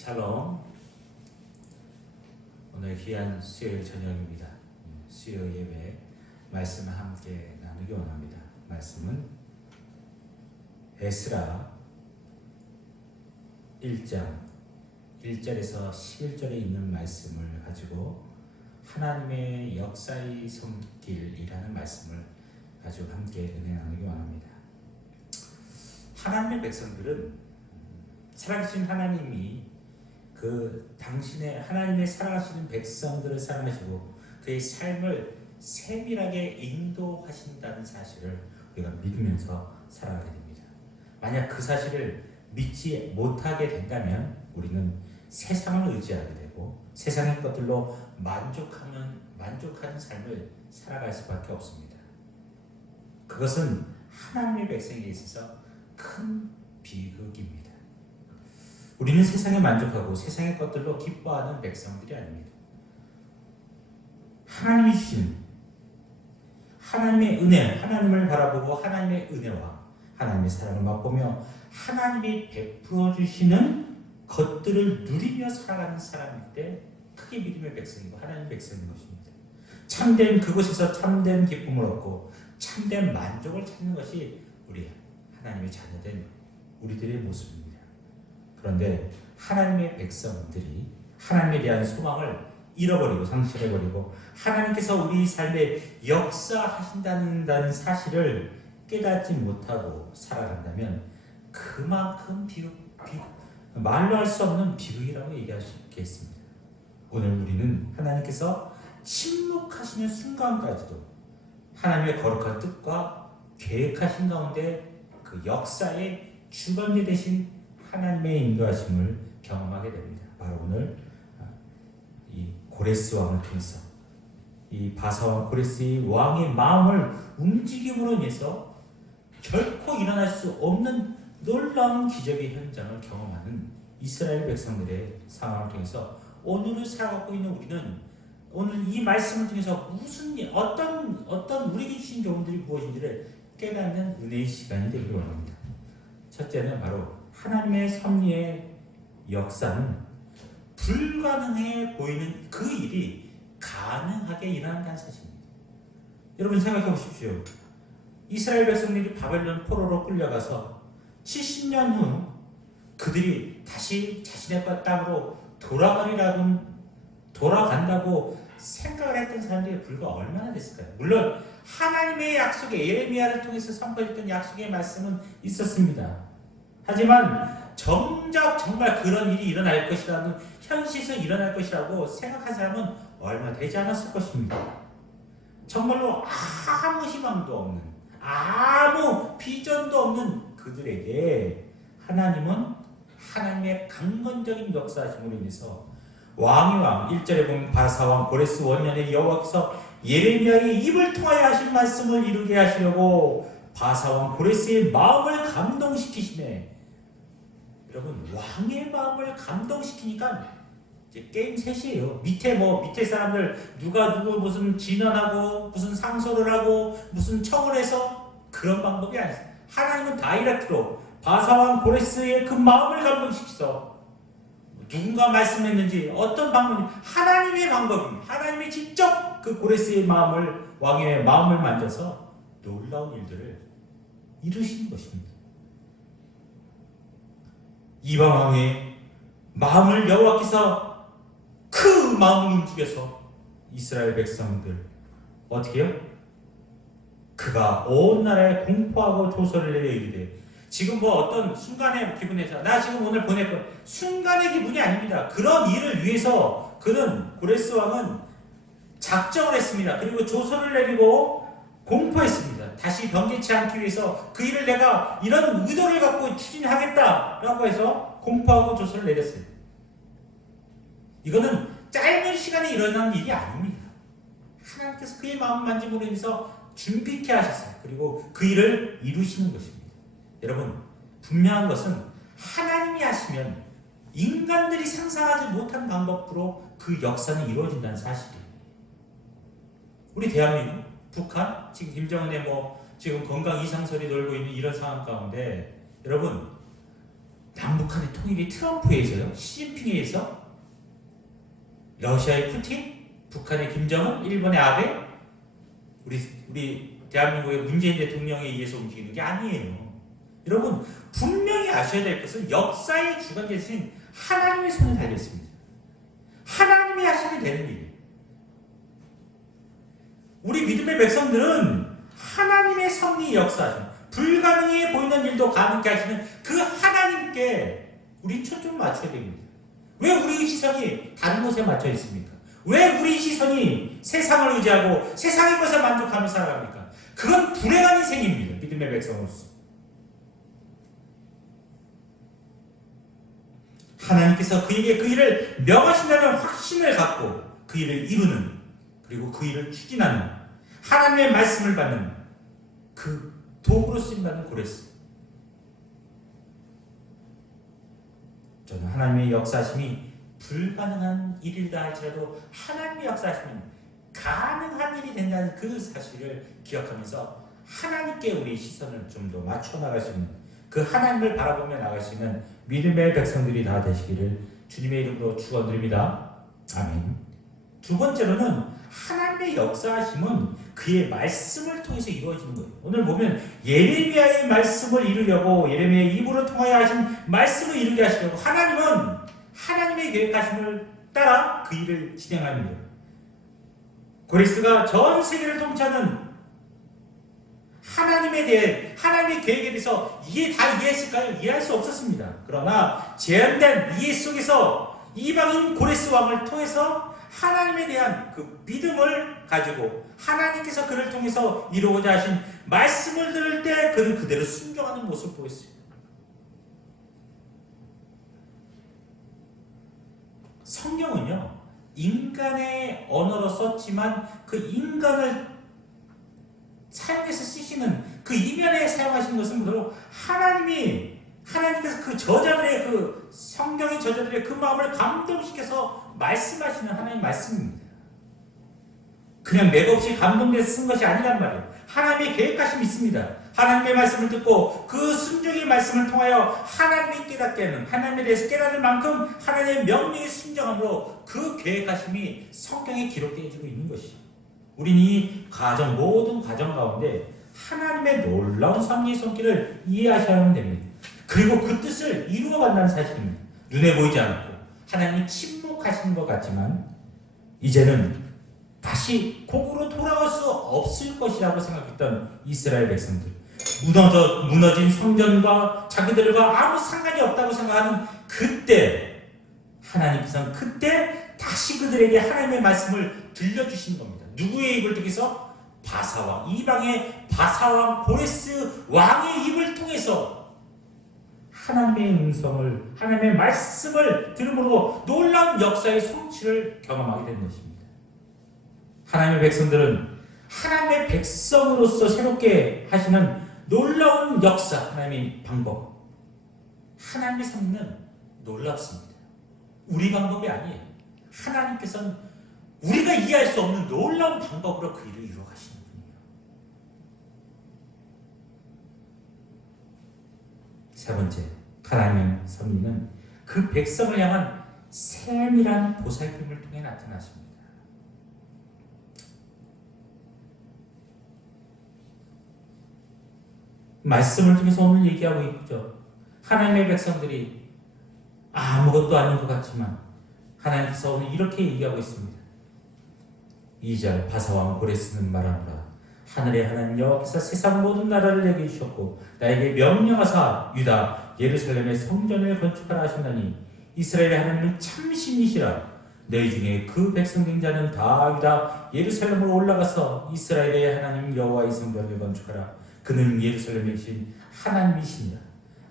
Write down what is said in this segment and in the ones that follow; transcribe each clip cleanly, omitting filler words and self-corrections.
샬롬. 오늘 귀한 수요일 저녁입니다. 수요 예배 말씀을 함께 나누기 원합니다. 말씀은 에스라 1장 1절에서 11절에 있는 말씀을 가지고 하나님의 역사의 손길이라는 말씀을 가지고 함께 은혜 나누기 원합니다. 하나님의 백성들은 살아계신 하나님이 당신의 하나님의 사랑하시는 백성들을 사랑하시고 그의 삶을 세밀하게 인도하신다는 사실을 우리가 믿으면서 살아가게 됩니다. 만약 그 사실을 믿지 못하게 된다면 우리는 세상을 의지하게 되고 세상의 것들로 만족하는 삶을 살아갈 수밖에 없습니다. 그것은 하나님의 백성에게 있어서 큰 비극입니다. 우리는 세상에 만족하고 세상의 것들로 기뻐하는 백성들이 아닙니다. 하나님이 주신 하나님의 은혜, 하나님을 바라보고 하나님의 은혜와 하나님의 사랑을 맛보며 하나님이 베풀어 주시는 것들을 누리며 살아가는 사람일 때 크게 믿음의 백성이고 하나님의 백성인 것입니다. 그곳에서 참된 기쁨을 얻고 참된 만족을 찾는 것이 우리 하나님의 자녀된 우리들의 모습입니다. 그런데 하나님의 백성들이 하나님에 대한 소망을 잃어버리고 상실해버리고 하나님께서 우리 삶에 역사하신다는 사실을 깨닫지 못하고 살아간다면 그만큼 말로 할 수 없는 비극이라고 얘기할 수 있겠습니다. 오늘 우리는 하나님께서 침묵하시는 순간까지도 하나님의 거룩한 뜻과 계획하신 가운데 그 역사의 주관자 되신 하나님의 인도하심을 경험하게 됩니다. 바로 오늘 이 고레스 왕을 통해서 이 바사왕 고레스의 왕의 마음을 움직임으로 인해서 결코 일어날 수 없는 놀라운 기적의 현장을 경험하는 이스라엘 백성들의 상황을 통해서 오늘을 살아가고 있는 우리는 오늘 이 말씀을 통해서 어떤 우리에게 주신 교훈들이 무엇인지를 깨닫는 은혜의 시간이 되기를 원합니다. 첫째는 바로 하나님의 섭리의 역사는 불가능해 보이는 그 일이 가능하게 일어난다는 사실입니다. 여러분 생각해 보십시오. 이스라엘 백성들이 바벨론 포로로 끌려가서 70년 후 그들이 다시 자신의 땅으로 돌아간다고 생각을 했던 사람들이 불과 얼마나 됐을까요? 물론 하나님의 약속에 예레미야를 통해서 선포했던 약속의 말씀은 있었습니다. 하지만 정작 정말 그런 일이 일어날 것이라는 현실에서 일어날 것이라고 생각한 사람은 얼마 되지 않았을 것입니다. 정말로 아무 희망도 없는 아무 비전도 없는 그들에게 하나님은 하나님의 강건적인 역사하심으로 인해서 왕의 왕 1절에 보면 바사왕 고레스 원년에 여호와께서 예레미야의 입을 통하여 하신 말씀을 이루게 하시려고 바사왕 고레스의 마음을 감동시키시네. 여러분 왕의 마음을 감동시키니까 이제 게임 셋이에요. 밑에 사람들 누구 무슨 진언하고 무슨 상소를 하고 무슨 청을 해서 그런 방법이 아니에요. 하나님은 다이렉트로 바사왕 고레스의 그 마음을 감동시키서 누군가 말씀했는지 어떤 방법이 하나님의 방법입니다. 하나님이 직접 그 고레스의 왕의 마음을 만져서 놀라운 일들을 이루시는 것입니다. 이방 왕의 마음을 여호와께서 그 마음을 움직여서 이스라엘 백성들 어떻게 해요? 그가 온 나라에 공포하고 조서를 내려 이르되 지금 어떤 순간의 기분에서 나 지금 오늘 보낼 거 순간의 기분이 아닙니다. 그런 일을 위해서 고레스 왕은 작정을 했습니다. 그리고 조서를 내리고 공포했습니다. 다시 변개치 않기 위해서 그 일을 내가 이런 의도를 갖고 추진하겠다라고 해서 공포하고 조서를 내렸어요. 이거는 짧은 시간에 일어나는 일이 아닙니다. 하나님께서 그의 마음 만짐으로 인해서 준비케 하셨어요. 그리고 그 일을 이루시는 것입니다. 여러분 분명한 것은 하나님이 하시면 인간들이 상상하지 못한 방법으로 그 역사는 이루어진다는 사실이에요. 우리 대한민국, 북한, 지금 김정은의 지금 건강 이상설이 돌고 있는 이런 상황 가운데 여러분 남북 북한의 통일이 트럼프에 의해서요? 시진핑에 의해서? 러시아의 푸틴? 북한의 김정은? 일본의 아베? 우리 대한민국의 문재인 대통령에 의해서 움직이는 게 아니에요. 여러분, 분명히 아셔야 될 것은 역사의 주관자이신 하나님의 손에 달려 있습니다. 하나님이 하시면 되는 일이에요. 우리 믿음의 백성들은 하나님의 섭리 역사하시는, 불가능해 보이는 일도 가능케 하시는 그 하나님께 우리 초점을 맞춰야 됩니다. 왜 우리 시선이 다른 곳에 맞춰 있습니까? 왜 우리 시선이 세상을 의지하고 세상의 것에 만족하며 살아갑니까? 그건 불행한 인생입니다. 믿음의 백성으로서. 하나님께서 그에게 그 일을 명하신다는 확신을 갖고 그 일을 이루는, 그리고 그 일을 추진하는, 하나님의 말씀을 받는 그 도구로 쓰임받는 고레스. 저는 하나님의 역사하심이 불가능한 일이다 할지라도 하나님의 역사하심은 가능한 일이 된다는 그 사실을 기억하면서 하나님께 우리 시선을 좀 더 맞춰 나갈 수 있는, 그 하나님을 바라보며 나갈 수 있는 믿음의 백성들이 다 되시기를 주님의 이름으로 축원드립니다. 아멘. 두 번째로는 하나님의 역사하심은 그의 말씀을 통해서 이루어지는 거예요. 오늘 보면 예레미야의 말씀을 이루려고, 예레미야의 입으로 통하여 하신 말씀을 이루게 하시려고 하나님은 하나님의 계획하심을 따라 그 일을 진행합니다. 고레스가 전 세계를 통치하는 하나님에 대해, 하나님의 계획에 대해서 이해했을까요? 이해할 수 없었습니다. 그러나 제한된 이해 속에서 이방인 고레스 왕을 통해서 하나님에 대한 그 믿음을 가지고 하나님께서 그를 통해서 이루고자 하신 말씀을 들을 때 그는 그대로 순종하는 모습을 보였어요. 성경은요, 인간의 언어로 썼지만 그 인간을 사용해서 쓰시는 그 이면에 사용하신 것은 바로 하나님께서 그 저자들의, 그 성경의 저자들의 그 마음을 감동시켜서 말씀하시는 하나님의 말씀입니다. 그냥 맥없이 감동돼서 쓴 것이 아니란 말이에요. 하나님의 계획하심이 있습니다. 하나님의 말씀을 듣고 그 순종의 말씀을 통하여 하나님이 깨닫게 하는, 하나님에 대해서 깨달을 만큼 하나님의 명령에 순종함으로 그 계획하심이 성경에 기록되어지고 있는 것이죠. 우리는 이 모든 과정 가운데 하나님의 놀라운 섭리의 손길을 이해하셔야 하면 됩니다. 그리고 그 뜻을 이루어간다는 사실입니다. 눈에 보이지 않고 하나님이 침묵하시는 것 같지만 이제는 다시 곡으로 돌아올 수 없을 것이라고 생각했던 이스라엘 백성들, 무너진 성전과 자기들과 아무 상관이 없다고 생각하는 그때, 하나님께서는 그때 다시 그들에게 하나님의 말씀을 들려주신 겁니다. 누구의 입을 통해서? 바사왕, 이방의 바사왕 고레스 왕의 입을 통해서 하나님의 음성을, 하나님의 말씀을 들음으로 놀라운 역사의 성취를 경험하게 된 것입니다. 하나님의 백성들은 하나님의 백성으로서 새롭게 하시는 놀라운 역사, 하나님의 방법, 하나님의 섭리는 놀랍습니다. 우리 방법이 아니에요. 하나님께서는 우리가 이해할 수 없는 놀라운 방법으로 그 일을 이루어 가시는 분이에요. 세 번째, 하나님의 섭리는 그 백성을 향한 세밀한 보살핌을 통해 나타났습니다. 말씀을 통해서 오늘 얘기하고 있죠. 하나님의 백성들이 아무것도 아닌 것 같지만 하나님께서 오늘 이렇게 얘기하고 있습니다. 2절, 바사왕 고레스는 말하노라. 하늘의 하나님 여호와께서 세상 모든 나라를 내게 주셨고 나에게 명령하사 유다 예루살렘의 성전을 건축하라 하신다니 이스라엘의 하나님은 참신이시라. 너희 중에 그 백성 된 자는 다 유다 예루살렘으로 올라가서 이스라엘의 하나님 여호와의 성전을 건축하라. 그는 예루살렘에 계신 하나님이시니라.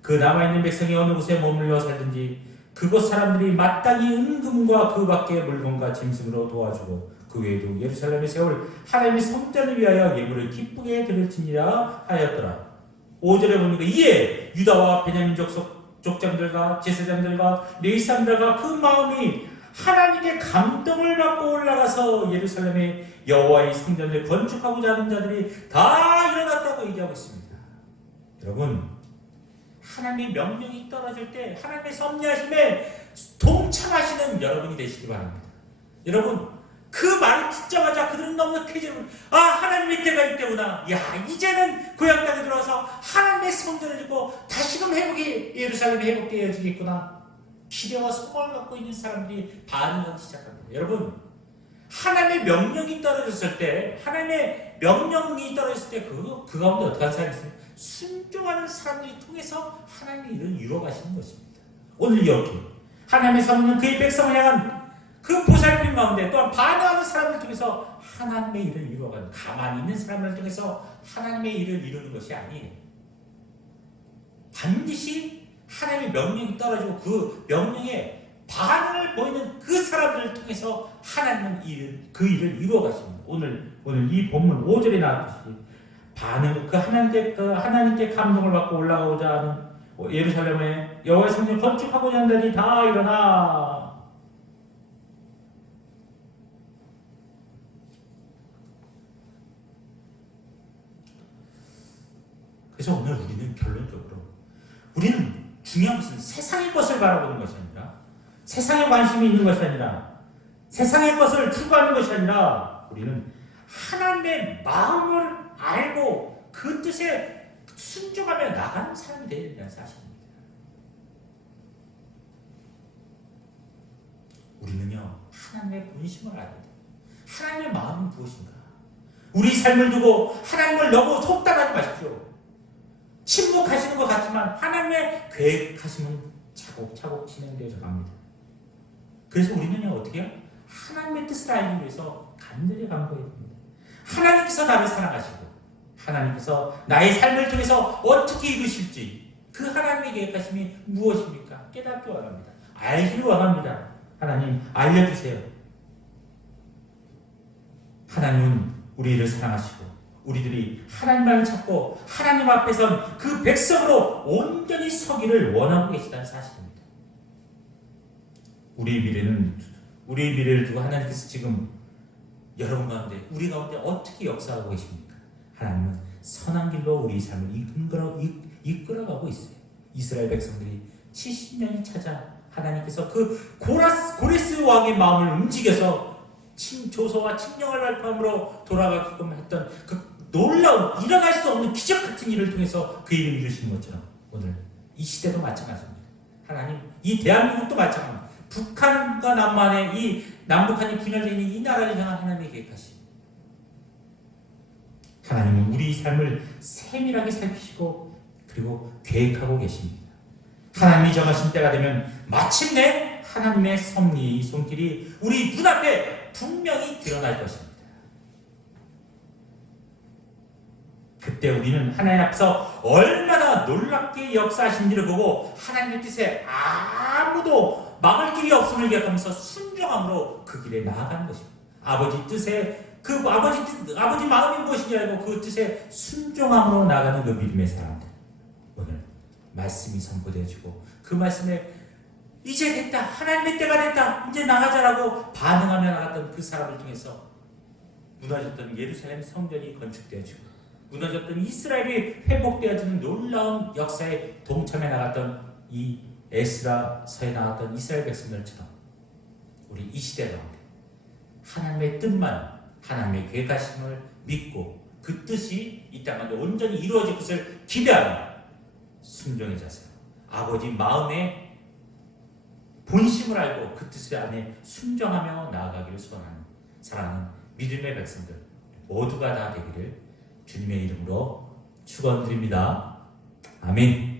그 남아있는 백성이 어느 곳에 머물러 살든지 그곳 사람들이 마땅히 은금과 그 밖의 물건과 짐승으로 도와주고 그 외에도 예루살렘에 세울 하나님의 성전을 위하여 예물을 기쁘게 드릴지니라 하였더라. 5절에 보니까 이에 유다와 베냐민 족장들과 제사장들과 레위 사람들과 그 마음이 하나님의 감동을 받고 올라가서 예루살렘에 여호와의 성전을 건축하고자 하는 자들이 다 일어났다고 얘기하고 있습니다. 여러분, 하나님의 명령이 떨어질 때 하나님의 섭리하심에 동참하시는 여러분이 되시기 바랍니다. 여러분, 그 말을 듣자마자 그들은 너무 쾌재를, 아, 하나님의 때가 있대구나. 야, 이제는 고향 땅에 들어와서 하나님의 성전을 짓고 다시금 회복이, 예루살렘이 회복되어지겠구나. 기대와 소망을 갖고 있는 사람들이 반응하기 시작합니다. 여러분, 하나님의 명령이 떨어졌을 때, 하나님의 명령이 떨어졌을 때 그 가운데 어떻게 하는 사람이 있어요? 순종하는 사람들이 통해서 하나님의 일을 이루어가시는 것입니다. 오늘 이렇게 하나님의 성령 그의 백성을 향한 그 보살핌 가운데 또한 반응하는 사람을 통해서 하나님의 일을 이루어가는, 가만히 있는 사람을 통해서 하나님의 일을 이루는 것이 아니에요. 반드시 하나님의 명령이 떨어지고 그 명령에 반응을 보이는 그 사람들을 통해서 하나님은 그 일을 이루어가십니다. 오늘 이 본문 5절에 나왔듯이 반응, 그 하나님께 감동을 받고 올라가고자 하는 예루살렘에 여호와의 성전 건축하고자 하는 자들이 다 일어나. 그래서 오늘 우리는 결론적으로 우리는 중요한 것은 세상의 것을 바라보는 것이 아니라, 세상에 관심이 있는 것이 아니라, 세상의 것을 추구하는 것이 아니라, 우리는 하나님의 마음을 알고 그 뜻에 순종하며 나가는 사람이 되어야 된다는 사실입니다. 우리는요, 하나님의 본심을 알아야 돼요. 하나님의 마음은 무엇인가? 우리 삶을 두고 하나님을 너무 속단하지 마십시오. 침묵하시는 것 같지만 하나님의 계획하심은 차곡차곡 진행되어져 갑니다. 그래서 우리는요, 어떻게 해요? 하나님의 뜻을 알기 위해서 간절히 간구해야 됩니다. 하나님께서 나를 사랑하시고 하나님께서 나의 삶을 통해서 어떻게 이루실지, 그 하나님의 계획하심이 무엇입니까? 깨닫기 원합니다. 알기를 원합니다. 하나님, 알려주세요. 하나님은 우리를 사랑하시고 우리들이 하나님만을 찾고 하나님 앞에 선 그 백성으로 온전히 서기를 원하고 계시다는 사실입니다. 우리의 미래를 두고 하나님께서 지금 여러분 가운데, 우리 가운데 어떻게 역사하고 계십니까? 하나님은 선한 길로 우리 삶을 이끌어가고 있어요. 이스라엘 백성들이 70년이 찾아 하나님께서 그 고레스 왕의 마음을 움직여서 조서와 칙령을 발표함으로 돌아가게끔 했던 그 놀라운, 일어날 수 없는 기적 같은 일을 통해서 그 일을 이루시는 것처럼 오늘 이 시대도 마찬가지입니다. 하나님, 이 대한민국도 마찬가지입니다. 북한과 남한의 이 남북한이 분열되어 있는 이 나라를 향한 하나님의 계획하심, 하나님은 우리 삶을 세밀하게 살피시고 그리고 계획하고 계십니다. 하나님이 정하신 때가 되면 마침내 하나님의 섭리 손길이 우리 눈앞에 분명히 드러날 것입니다. 그때 우리는 하나님 앞에서 얼마나 놀랍게 역사하신지를 보고 하나님의 뜻에 아무도 막을 길이 없음을 기억하면서 순종함으로 그 길에 나아가는 것입니다. 아버지 뜻에, 그 아버지 마음이 무엇인지 알고 그 뜻에 순종함으로 나아가는 그 믿음의 사람들, 오늘 말씀이 선포되어지고 그 말씀에 이제 됐다, 하나님의 때가 됐다, 이제 나가자라고 반응하며 나갔던 그 사람을 통해서 무너졌던 예루살렘 성전이 건축되어지고 무너졌던 이스라엘이 회복되어지는 놀라운 역사에 동참해 나갔던 이 에스라서에 나왔던 이스라엘 백성들처럼 우리 이 시대 가운데 하나님의 뜻만, 하나님의 계획하심을 믿고 그 뜻이 이 땅 가운데 온전히 이루어질 것을 기대하며 순종의 자세로 아버지 마음의 본심을 알고 그 뜻 안에 순종하며 나아가기를 소원하는 사랑하는 믿음의 백성들 모두가 다 되기를 주님의 이름으로 축원드립니다. 아멘.